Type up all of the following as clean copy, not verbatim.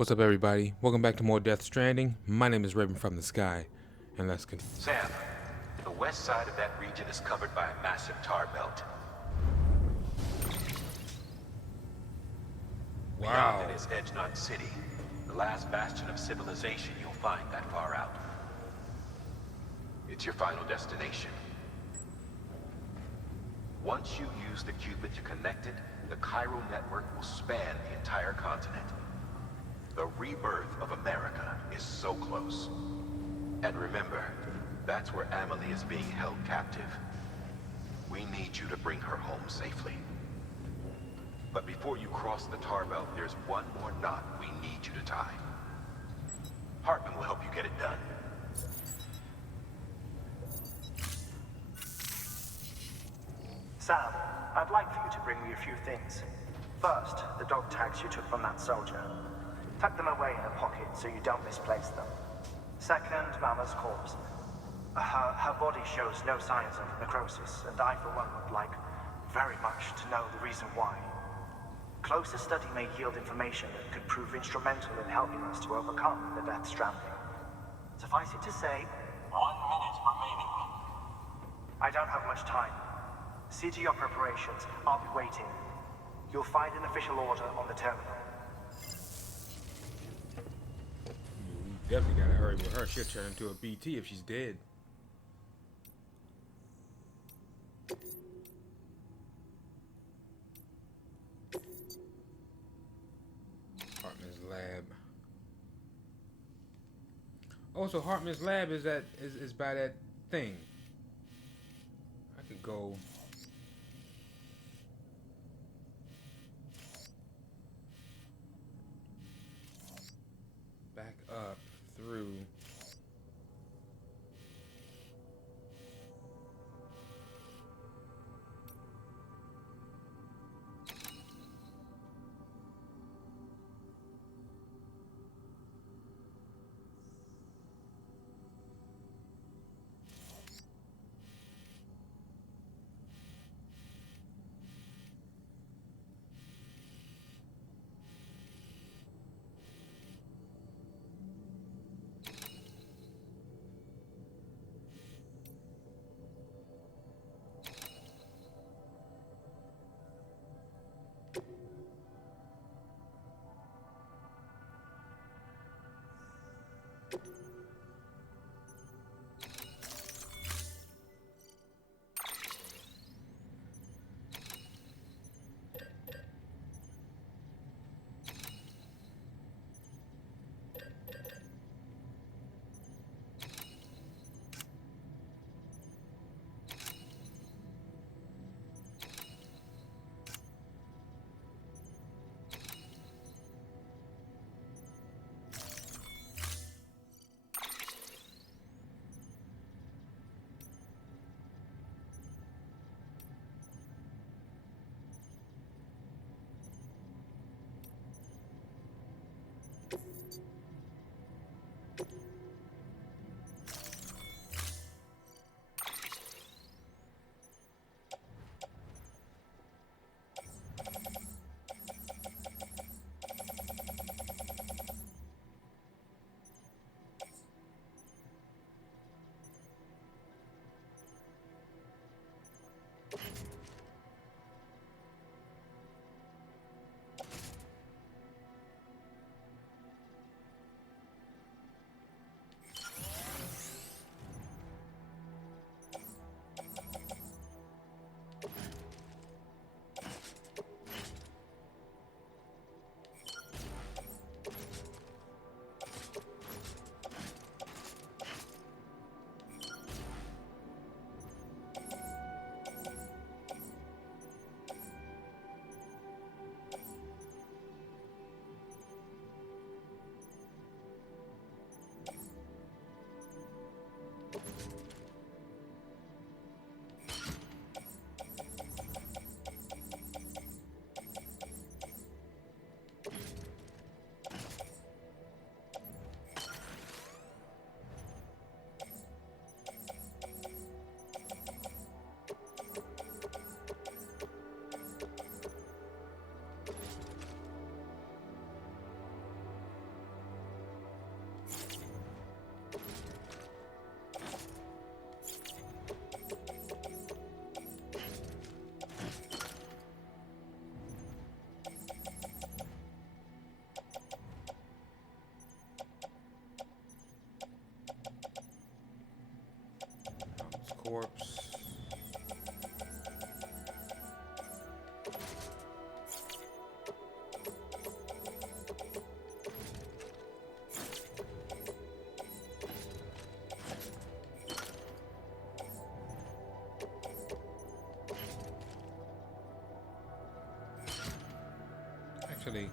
What's up, everybody? Welcome back to more Death Stranding. My name is Raven from the Sky, and let's continue. Sam, the west side of that region is covered by a massive tar belt. Wow. Beyond it is Edgenut City, the last bastion of civilization you'll find that far out. It's your final destination. Once you use the qubit to connect it, the chiral network will span the entire continent. The rebirth of America is so close. And remember, that's where Amelie is being held captive. We need you to bring her home safely. But before you cross the tar belt, there's one more knot we need you to tie. Heartman will help you get it done. Sam, I'd like for you to bring me a few things. First, the dog tags you took from that soldier. Tuck them away in a pocket so you don't misplace them. Second, Mama's corpse. Her body shows no signs of necrosis, and I, for one, would like very much to know the reason why. Closer study may yield information that could prove instrumental in helping us to overcome the Death Stranding. Suffice it to say, 1 minute remaining. I don't have much time. See to your preparations. I'll be waiting. You'll find an official order on the terminal. We definitely gotta hurry with her. She'll turn into a BT if she's dead. Hartman's lab. Oh, so Hartman's lab is by that thing. I could go. Back up through. corpse. Actually,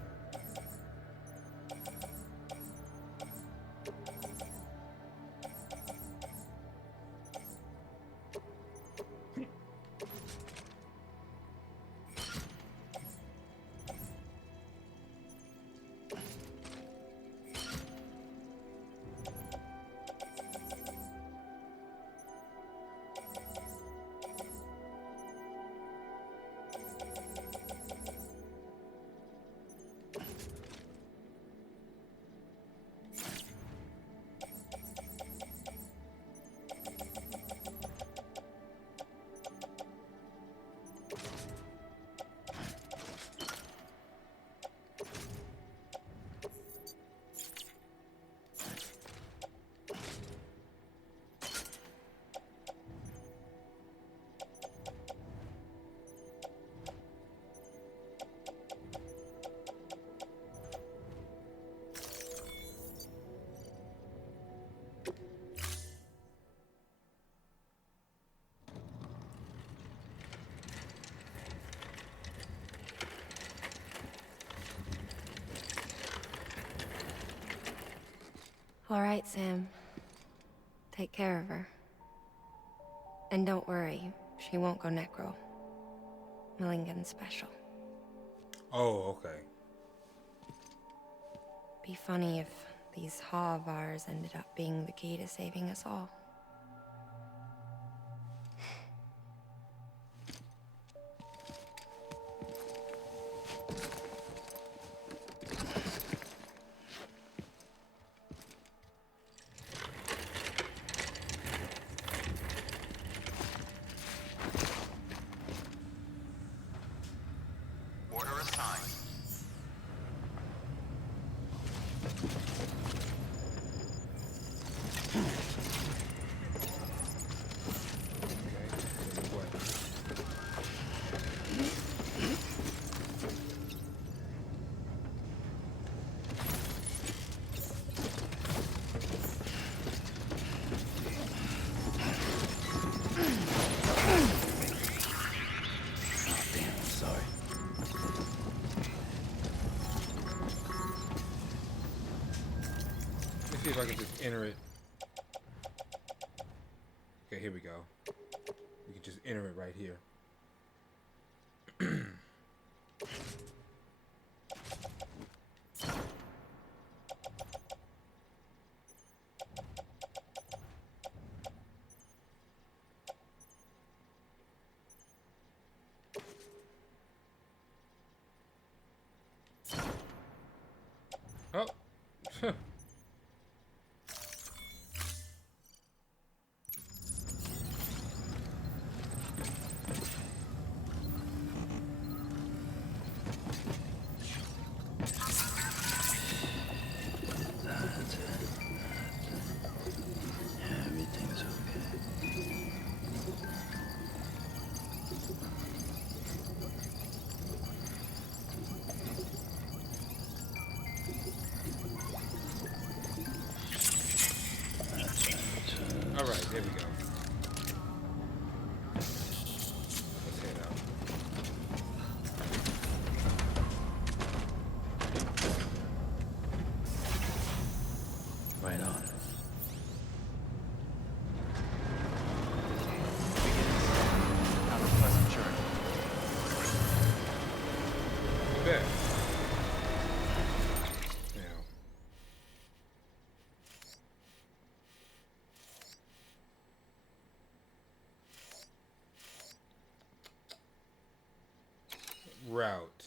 All right, Sam. Take care of her. And don't worry, she won't go necro. Millingan's special. oh, okay. Be funny if these Ha of ours ended up being the key to saving us all. Order assigned. Okay. What? Let's see if I can just enter it. Okay, here we go. We can just enter it right here. Oh. Everything's okay. All right, there we go. Let's head out. Right on. Have a pleasant journey. You bet. Now. Route.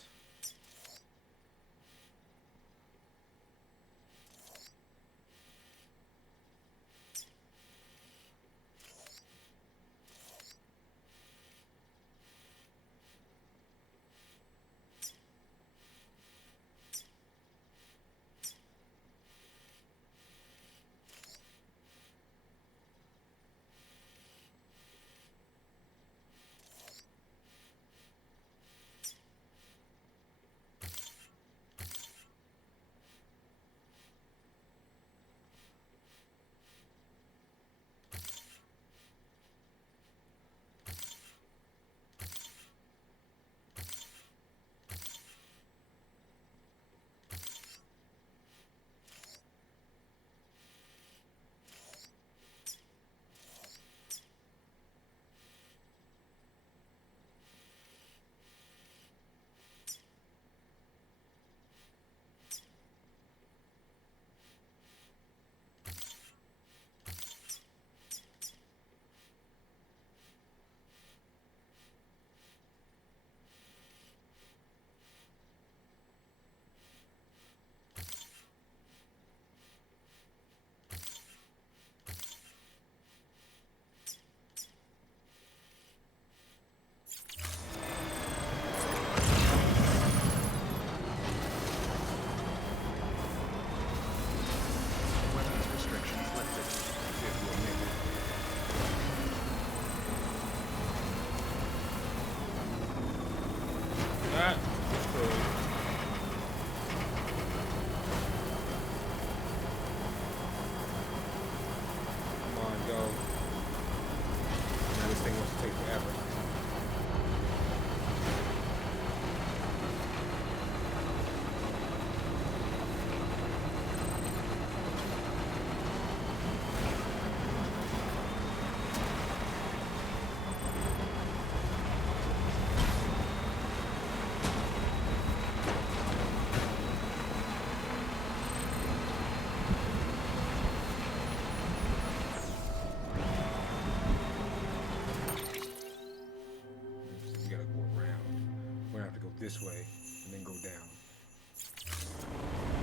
this way and then go down.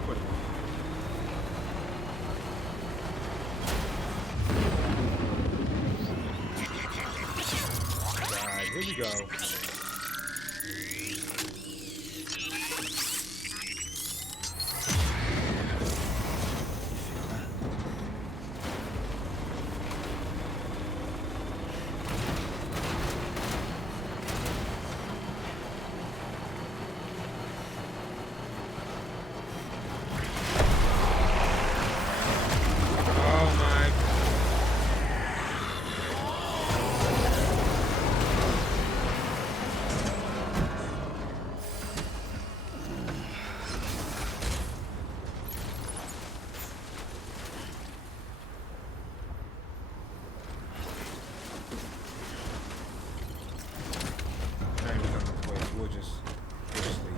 Put it on. Alright, here we go. We'll just leave.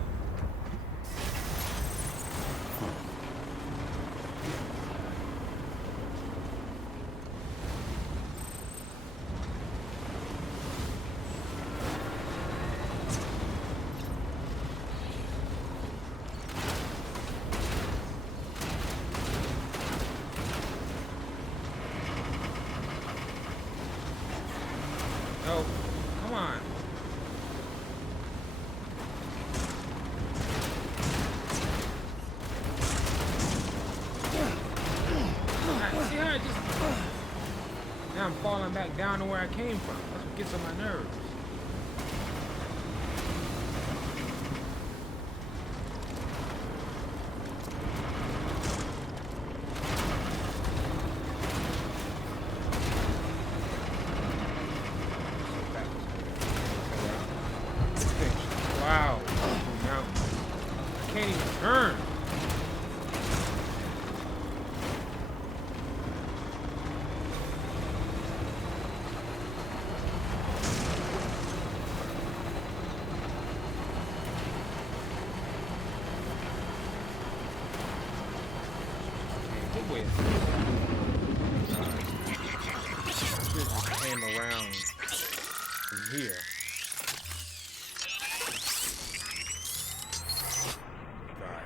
No, come on. See how I just... Now I'm falling back down to where I came from. That's what gets on my nerves. Wow. Now I can't even turn. With. Just came around from here. God.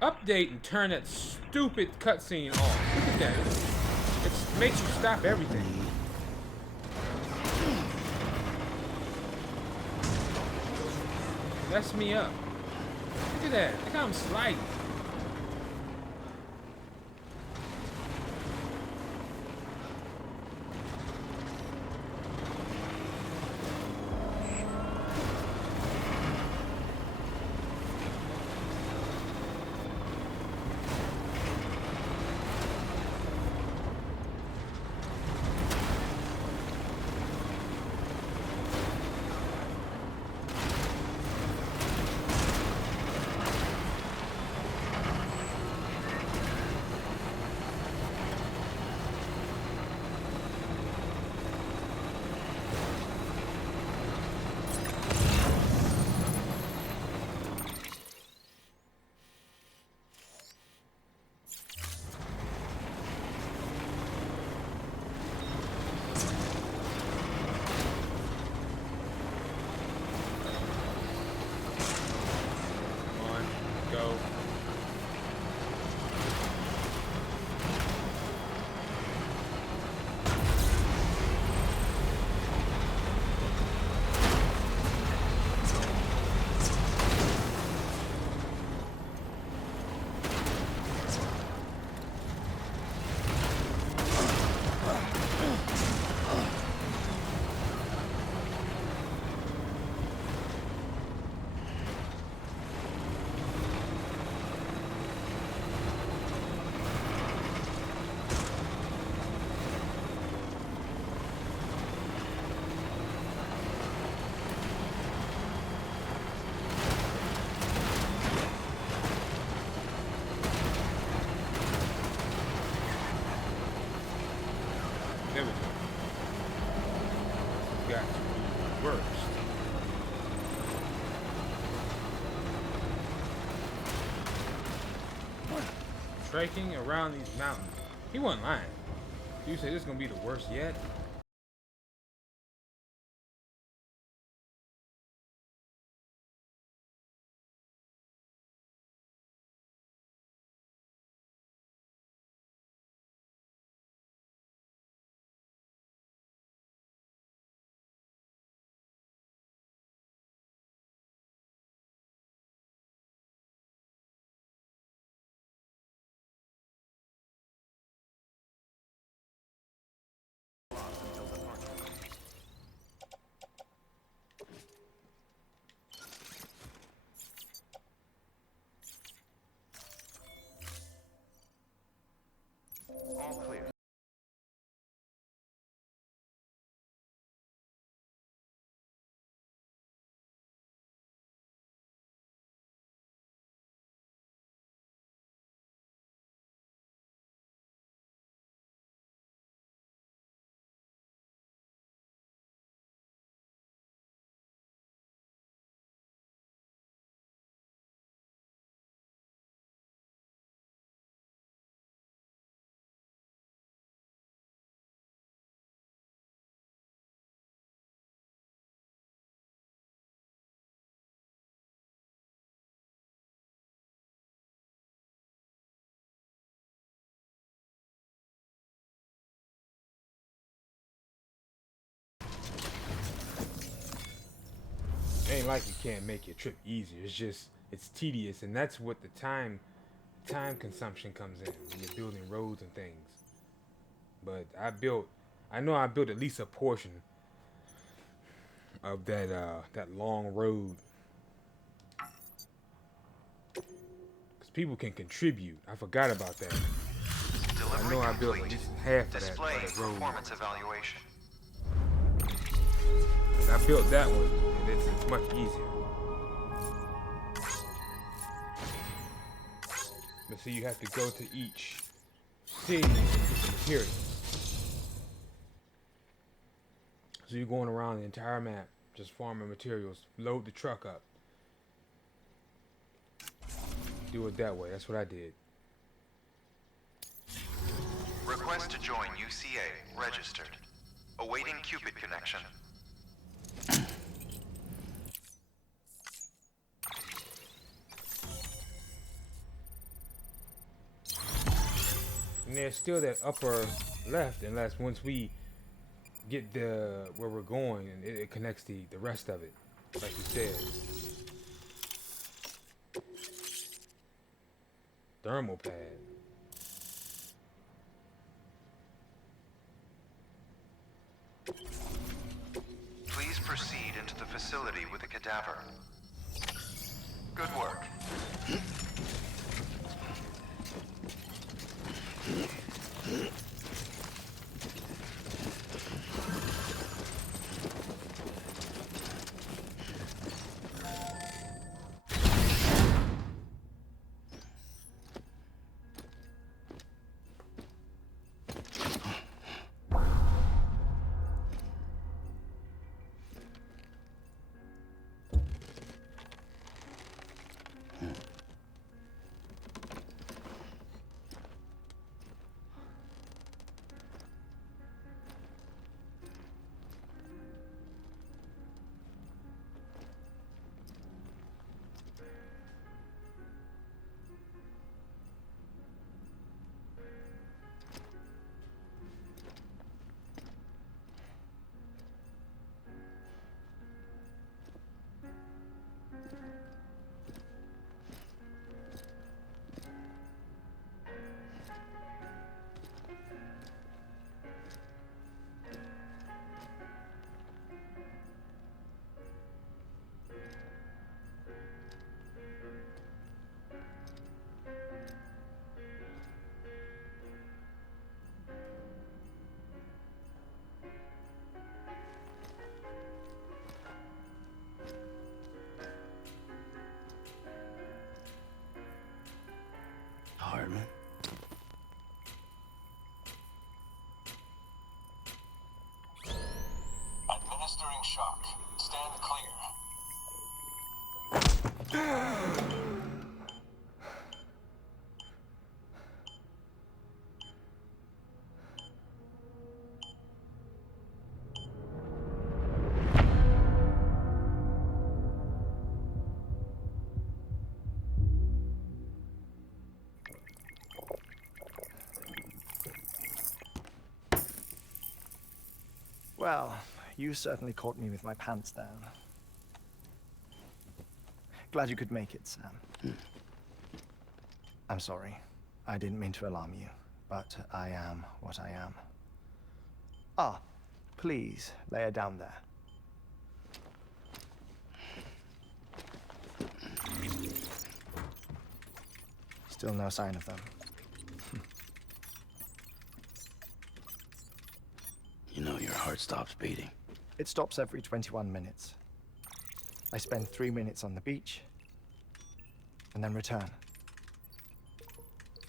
Update and turn that stupid cutscene off. Look at that. It makes you stop everything. Mess me up. Look at that. Look how I'm sliding. Go. There we go. Got to be worst. Trekking around these mountains. He wasn't lying. You said this is gonna be the worst yet? All clear. Ain't like you can't make your trip easier. It's just it's tedious, and that's what the time consumption comes in when you're building roads and things. But I know I built at least a portion of that long road, because people can contribute. I forgot about that. I know I built at least half of that road. Performance evaluation. I built that one, and it's much easier. But see, you have to go to each city and get the materials. So you're going around the entire map, just farming materials. Load the truck up. Do it that way. That's what I did. Request to join UCA. Registered. Awaiting Cupid connection. And there's still that upper left, unless once we get where we're going, and it connects the rest of it, like you said. Thermal pad. Please proceed into the facility with a cadaver. Good work. Heartman. Administering shock. Stand clear. Well, you certainly caught me with my pants down. Glad you could make it, Sam. I'm sorry. I didn't mean to alarm you, but I am what I am. Ah, please, lay her down there. Still no sign of them. heart stops beating? It stops every 21 minutes. I spend 3 minutes on the beach, and then return.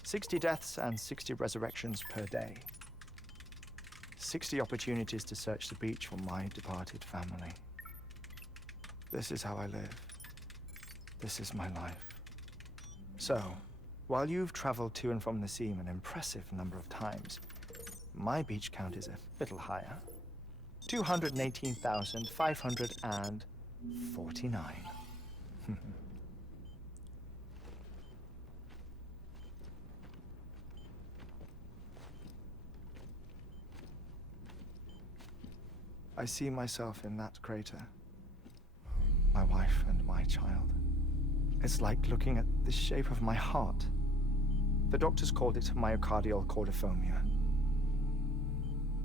60 deaths and 60 resurrections per day. 60 opportunities to search the beach for my departed family. This is how I live. This is my life. So, while you've traveled to and from the sea an impressive number of times, my beach count is a little higher. 218,549. I see myself in that crater. My wife and my child. It's like looking at the shape of my heart. The doctors called it myocardial cordiformia.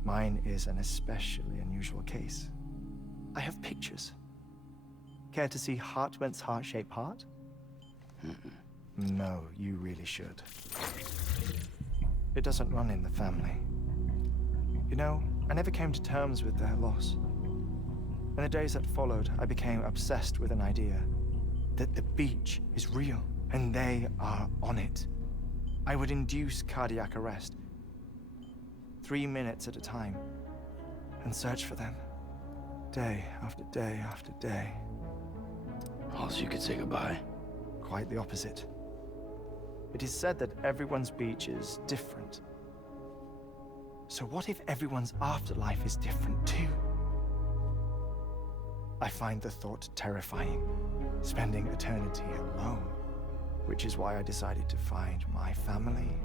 Mine is an especially unusual case. I have pictures. Care to see Heartman's heart-shaped heart? No, you really should. It doesn't run in the family. You know, I never came to terms with their loss. In the days that followed, I became obsessed with an idea that the beach is real and they are on it. I would induce cardiac arrest, 3 minutes at a time, and search for them, day after day after day. Also, you could say goodbye. Quite the opposite. It is said that everyone's beach is different. So what if everyone's afterlife is different too? I find the thought terrifying, spending eternity alone, which is why I decided to find my family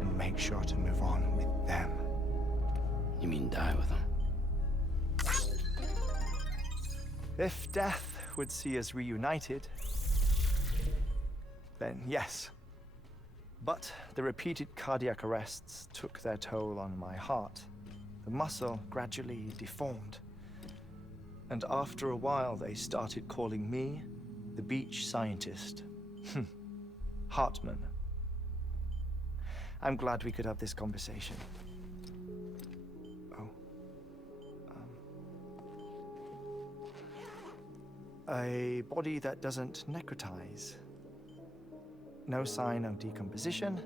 and make sure to move on with them. You mean die with them? If death would see us reunited, then yes. But the repeated cardiac arrests took their toll on my heart. The muscle gradually deformed. And after a while, they started calling me the beach scientist. Heartman. I'm glad we could have this conversation. Oh. A body that doesn't necrotize. No sign of decomposition.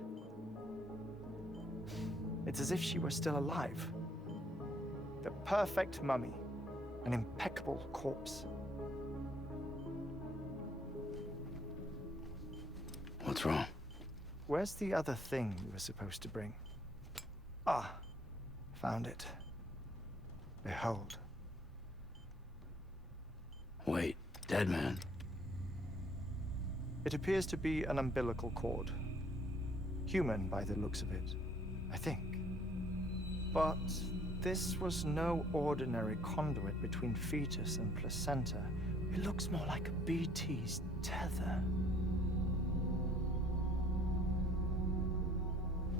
It's as if she were still alive. The perfect mummy. An impeccable corpse. What's wrong? Where's the other thing you were supposed to bring? Ah, found it. Behold. Wait, dead man. It appears to be an umbilical cord. Human by the looks of it, I think. But this was no ordinary conduit between fetus and placenta. It looks more like a BT's tether.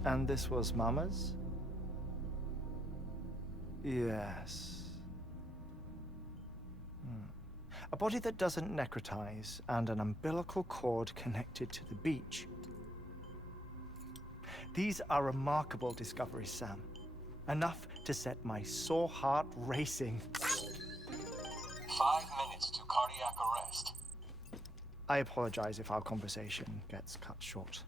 And this was Mama's? Yes. A body that doesn't necrotize and an umbilical cord connected to the beach. These are remarkable discoveries, Sam. Enough to set my sore heart racing. 5 minutes to cardiac arrest. I apologize if our conversation gets cut short.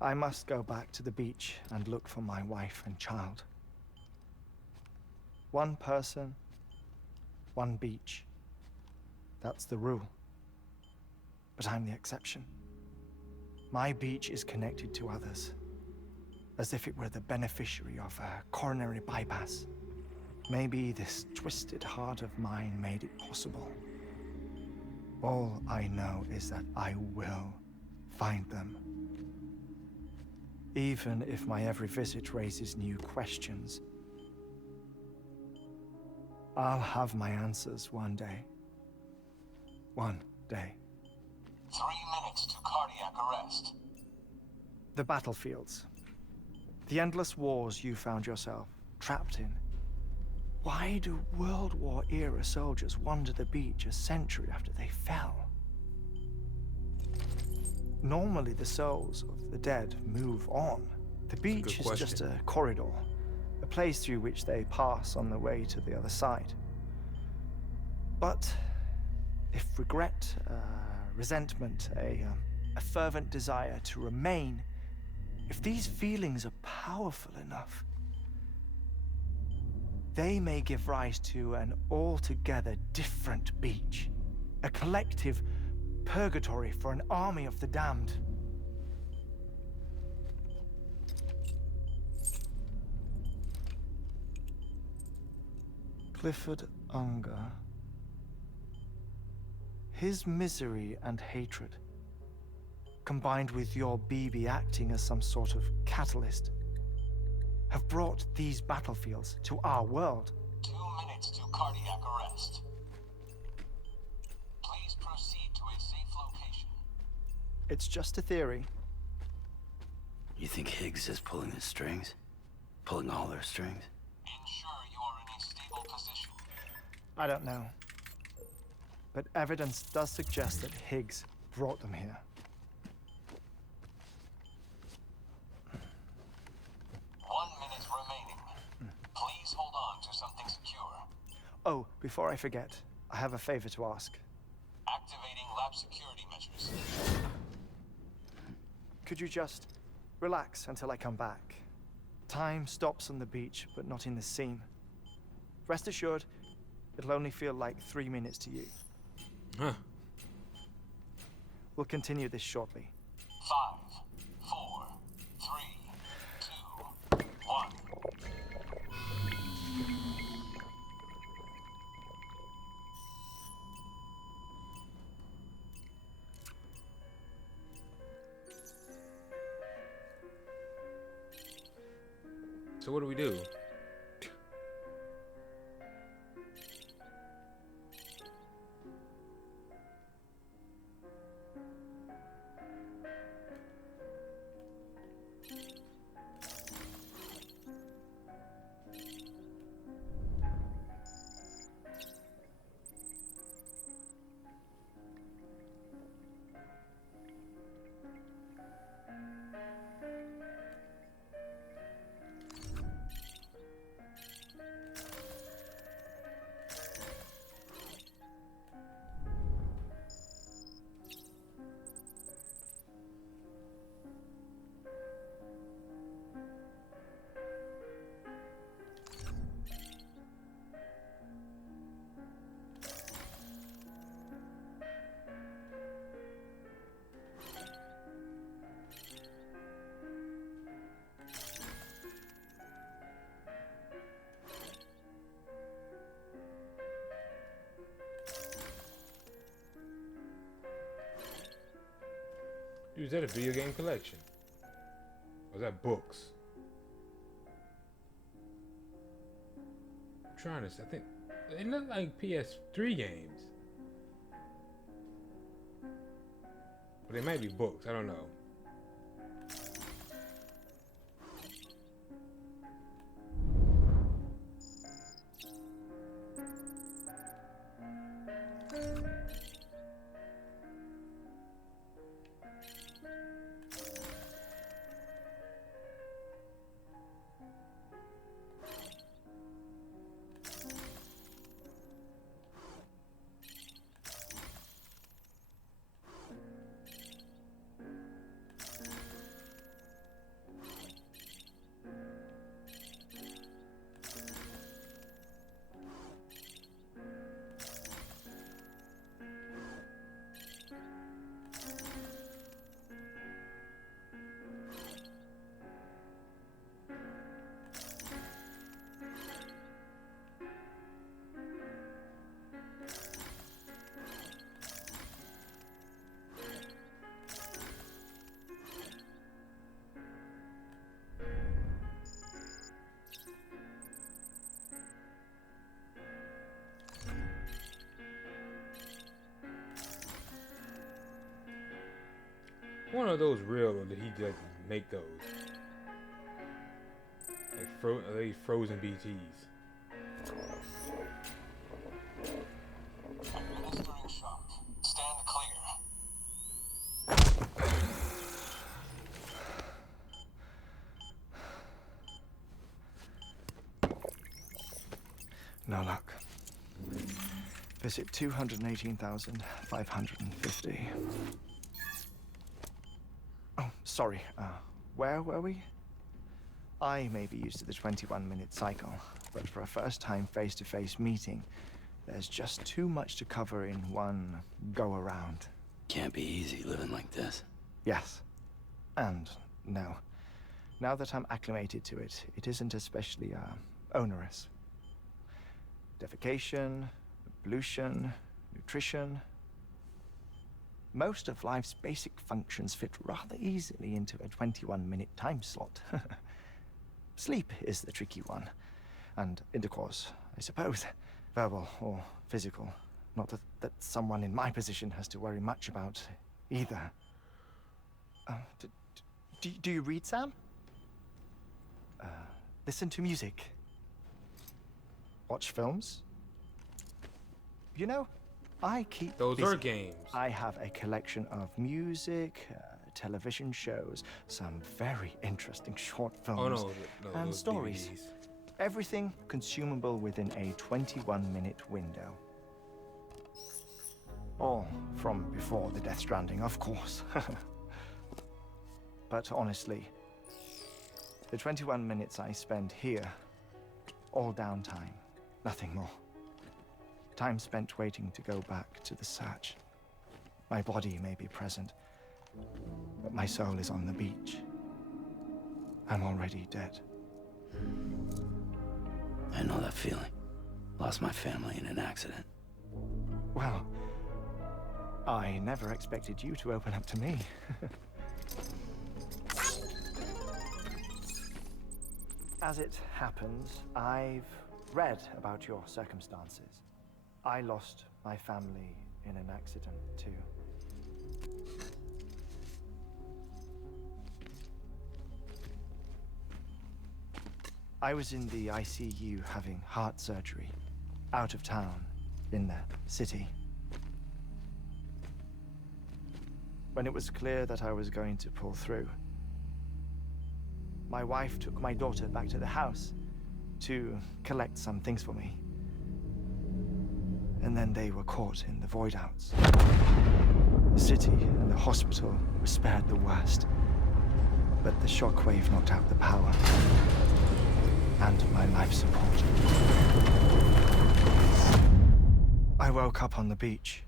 I must go back to the beach and look for my wife and child. One person, one beach. That's the rule. But I'm the exception. My beach is connected to others, as if it were the beneficiary of a coronary bypass. Maybe this twisted heart of mine made it possible. All I know is that I will find them. Even if my every visit raises new questions, I'll have my answers one day. One day. 3 minutes to cardiac arrest. The battlefields. The endless wars you found yourself trapped in. Why do World War-era soldiers wander the beach a century after they fell? Normally, the souls of the dead move on. The beach is question. just a corridor, a place through which they pass on the way to the other side. But if regret, resentment, a fervent desire to remain, if these feelings are powerful enough, they may give rise to an altogether different beach, a collective purgatory for an army of the damned. Clifford Unger. His misery and hatred, combined with your BB acting as some sort of catalyst, have brought these battlefields to our world. 2 minutes to cardiac arrest. Please proceed to a safe location. It's just a theory. You think Higgs is pulling the strings? Pulling all their strings? Ensure you are in a stable position. I don't know. But evidence does suggest that Higgs brought them here. 1 minute remaining. Please hold on to something secure. Oh, before I forget, I have a favor to ask. Activating lab security measures. Could you just relax until I come back? Time stops on the beach, but not in the scene. Rest assured, it'll only feel like 3 minutes to you. Huh. We'll continue this shortly. 5, 4, 3, 2, 1. So what do we do? Is that a video game collection? Or is that books? I'm trying to, I think, they look like PS3 games. But they might be books, I don't know. One of those real, or did he just make those? Like are they frozen BTs? Administering shock. Stand clear. No luck. Visit 218,550. Oh, sorry. Where were we? I may be used to the 21-minute cycle, but for a first-time face-to-face meeting, there's just too much to cover in one go-around. Can't be easy living like this. Yes. And no. Now that I'm acclimated to it, it isn't especially, onerous. Defecation, pollution, nutrition. Most of life's basic functions fit rather easily into a 21-minute time slot. Sleep is the tricky one. And intercourse, I suppose. Verbal or physical. Not that someone in my position has to worry much about either. Do you read, Sam? Listen to music. Watch films. You know, I keep Those busy. are games. I have a collection of music, television shows, some very interesting short films, Oh no, and those stories. DVDs. Everything consumable within a 21-minute window. All from before the Death Stranding, of course. But honestly, the 21 minutes I spend here, all downtime, nothing more. Time spent waiting to go back to the search. My body may be present, but my soul is on the beach. I'm already dead. I know that feeling. Lost my family in an accident. Well, I never expected you to open up to me. As it happens, I've read about your circumstances. I lost my family in an accident, too. I was in the ICU having heart surgery, out of town, in the city. When it was clear that I was going to pull through, my wife took my daughter back to the house to collect some things for me. And then they were caught in the void-outs. The city and the hospital were spared the worst, but the shockwave knocked out the power and my life support. I woke up on the beach.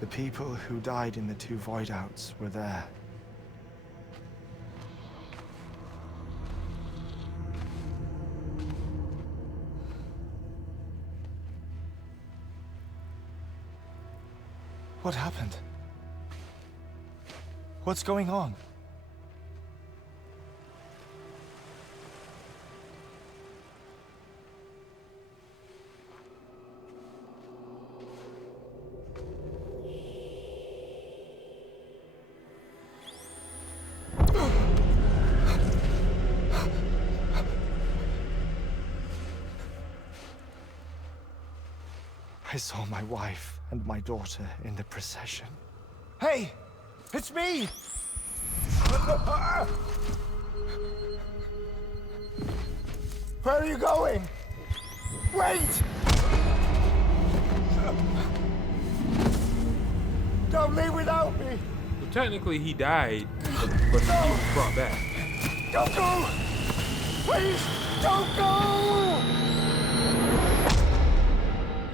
The people who died in the two void-outs were there. What happened? What's going on? I saw my wife and my daughter in the procession. Hey! It's me! Where are you going? Wait! Don't leave without me! Well, technically he died, but he was brought back. Don't go! Please, don't go!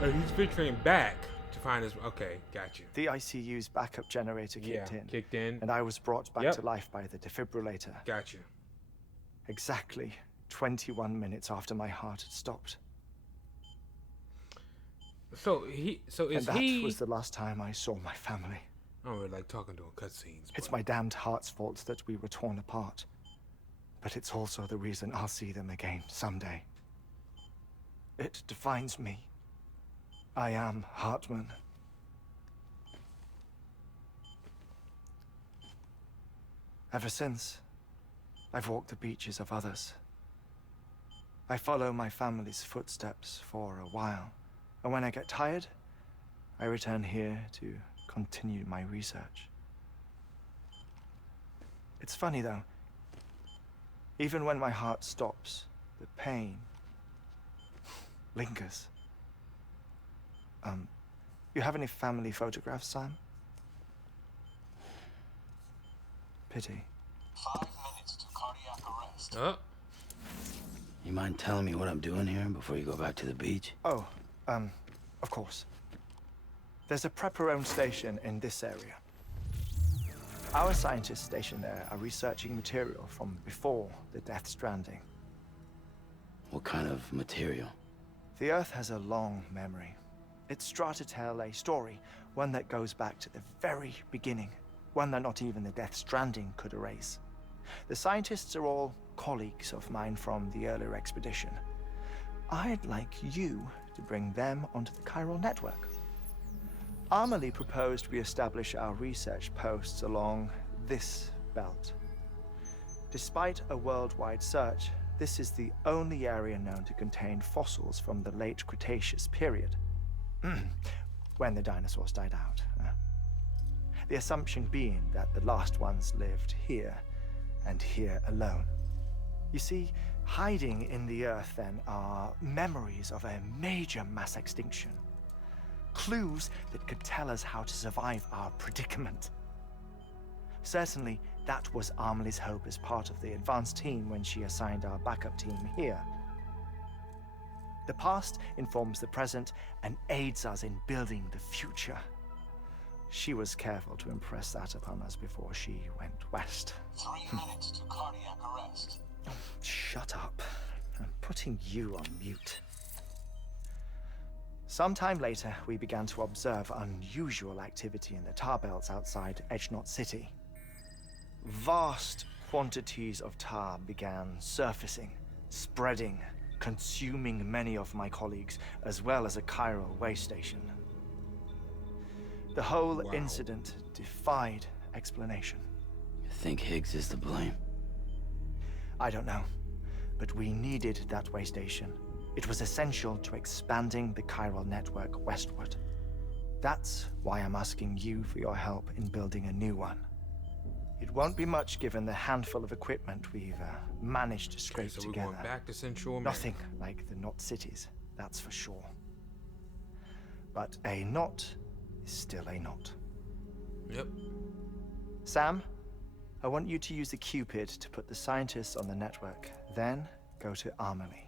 He's venturing back to find his. Okay, got you. The ICU's backup generator Kicked in. and I was brought back Yep. to life by the defibrillator. Got you. Exactly 21 minutes after my heart had stopped. So is And that he? was the last time I saw my family. I don't really like talking to him cutscenes. It's but- my damned heart's fault that we were torn apart. But it's also the reason I'll see them again someday. It defines me. I am Heartman. Ever since, I've walked the beaches of others, I follow my family's footsteps for a while, and when I get tired, I return here to continue my research. It's funny though, even when my heart stops, the pain lingers. You have any family photographs, Sam? Pity. 5 minutes to cardiac arrest. Oh, You mind telling me what I'm doing here before you go back to the beach? Oh, of course. There's a prepper-owned station in this area. Our scientists stationed there are researching material from before the Death Stranding. What kind of material? The Earth has a long memory. It's trying to tell a story, one that goes back to the very beginning, one that not even the Death Stranding could erase. The scientists are all colleagues of mine from the earlier expedition. I'd like you to bring them onto the chiral network. Amelie proposed we establish our research posts along this belt. Despite a worldwide search, this is the only area known to contain fossils from the late Cretaceous period, when the dinosaurs died out. The assumption being that the last ones lived here, and here alone. You see, hiding in the Earth then are memories of a major mass extinction. Clues that could tell us how to survive our predicament. Certainly, that was Amelie's hope as part of the advanced team when she assigned our backup team here. The past informs the present and aids us in building the future. She was careful to impress that upon us before she went west. 3 minutes to cardiac arrest. Shut up. I'm putting you on mute. Sometime later, we began to observe unusual activity in the tar belts outside Edgenot City. Vast quantities of tar began surfacing, spreading, consuming many of my colleagues, as well as a chiral way station. The whole incident defied explanation. You think Higgs is to blame? I don't know, but we needed that way station. It was essential to expanding the chiral network westward. That's why I'm asking you for your help in building a new one. It won't be much given the handful of equipment we've managed to scrape so we're together. going back to Central America. Nothing like the knot cities, that's for sure. But a knot is still a knot. Yep. Sam, I want you to use the Cupid to put the scientists on the network, then go to Amelie.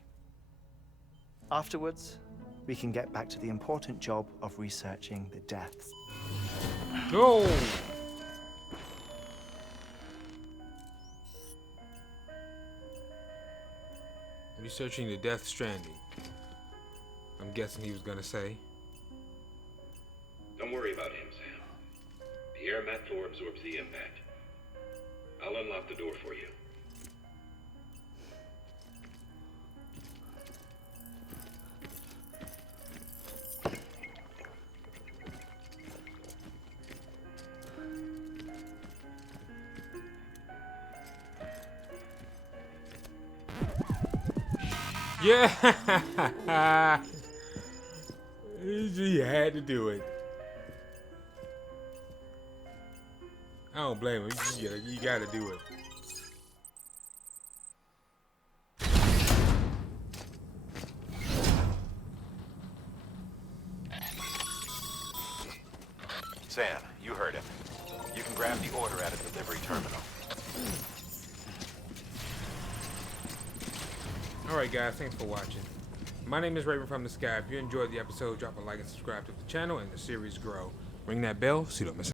Afterwards, we can get back to the important job of researching the deaths. No! Researching the Death Stranding. I'm guessing he was gonna say. Don't worry about him, Sam. The air mat floor absorbs the impact. I'll unlock the door for you. Yeah! He had to do it. I don't blame him. You gotta do it. Sam, you heard him. You can grab the order at a delivery terminal. Alright guys, thanks for watching. My name is Raven from the Sky. If you enjoyed the episode, drop a like and subscribe to the channel and the series grow. Ring that bell so you don't miss